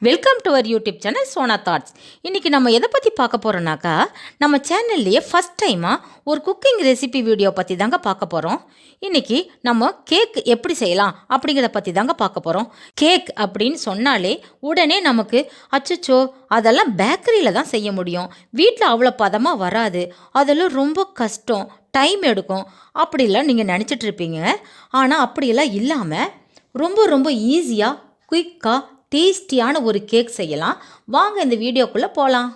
Welcome to our YouTube channel Sona thoughts. இன்றைக்கி நம்ம எதை பற்றி பார்க்க போகிறோன்னாக்கா, நம்ம சேனல்லையே ஃபஸ்ட் டைமாக ஒரு குக்கிங் ரெசிபி வீடியோ பற்றி தாங்க பார்க்க போகிறோம். இன்றைக்கி நம்ம கேக் எப்படி செய்யலாம் அப்படிங்கிறத பற்றி தாங்க பார்க்க போகிறோம். கேக் அப்படின்னு சொன்னாலே உடனே நமக்கு அச்சச்சோ அதெல்லாம் பேக்கரியில் தான் செய்ய முடியும், வீட்டில் அவ்வளோ பதமாக வராது, அதெல்லாம் ரொம்ப கஷ்டம், டைம் எடுக்கும் அப்படிலாம் நீங்கள் நினச்சிட்ருப்பீங்க. ஆனால் அப்படியெல்லாம் இல்லாமல் ரொம்ப ரொம்ப ஈஸியாக குயிக்காக டேஸ்டியான ஒரு கேக் செய்யலாம். வாங்க இந்த வீடியோக்குள்ளே போகலாம்.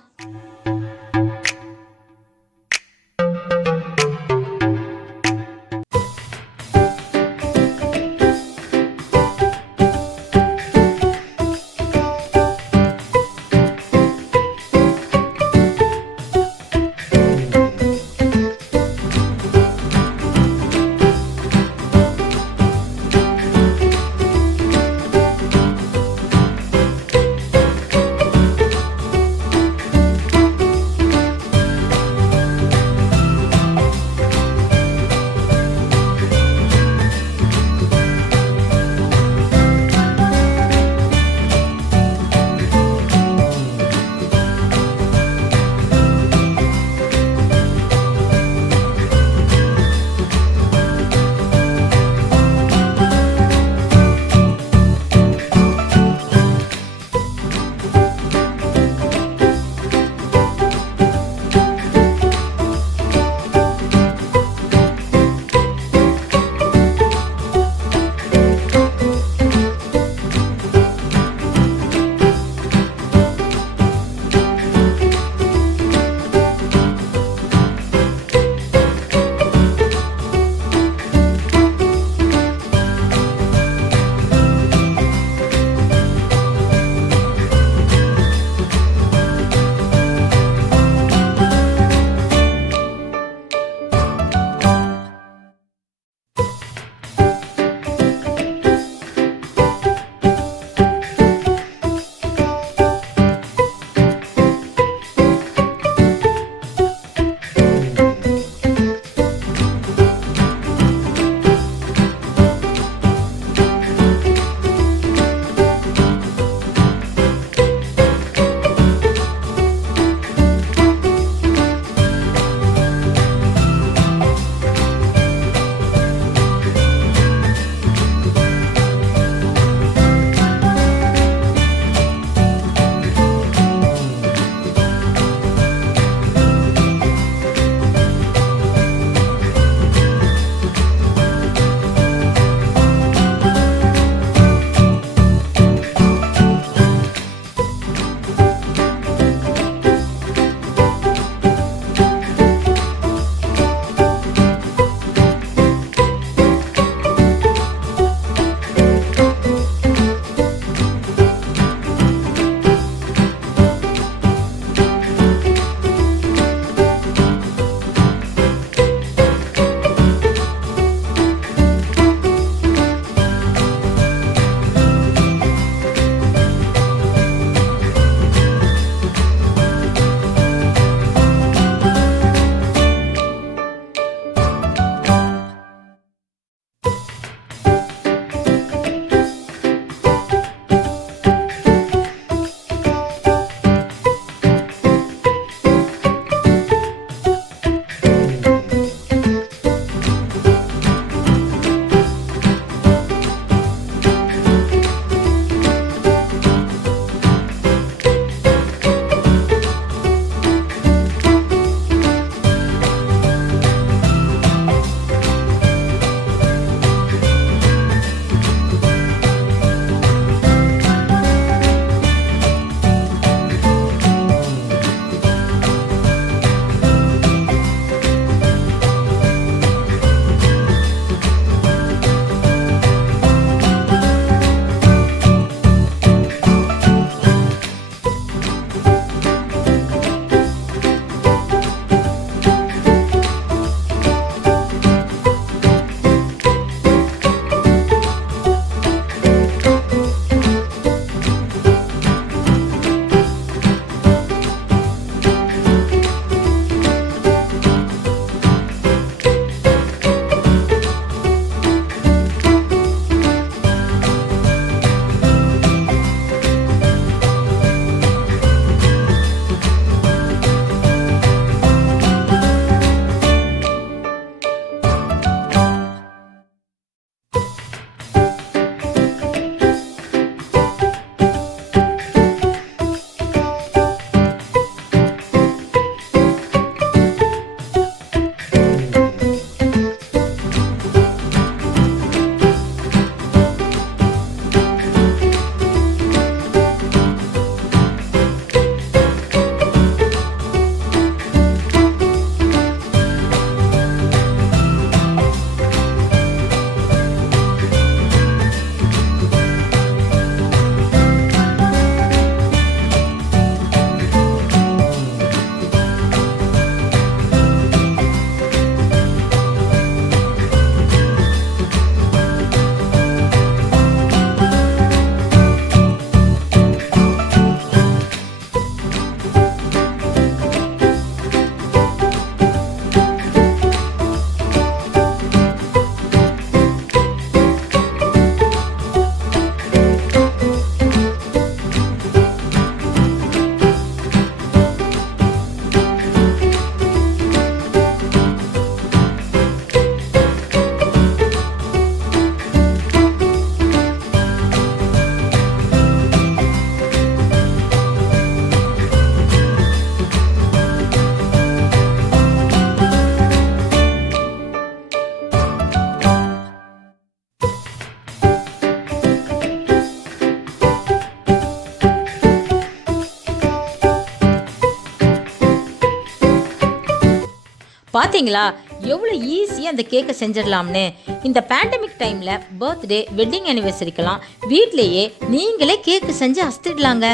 பார்த்தீங்களா எவ்வளோ ஈஸியாக அந்த கேக்கை செஞ்சிடலாம்னு. இந்த பேண்டமிக் டைமில் பர்த்டே வெட்டிங் ஆனிவர்சரிக்கெல்லாம் வீட்டிலேயே நீங்களே கேக்கு செஞ்சு அசத்திடலாங்க.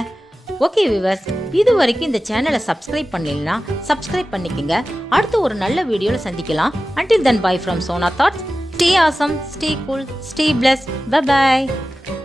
ஓகே வியூவர்ஸ், இது வரைக்கும் இந்த சேனலை சப்ஸ்கிரைப் பண்ணலைன்னா சப்ஸ்கிரைப் பண்ணிக்கோங்க. அடுத்து ஒரு நல்ல வீடியோவில் சந்திக்கலாம். Until then, bye from Sona Thoughts. Stay awesome, stay cool, stay blessed. Bye bye.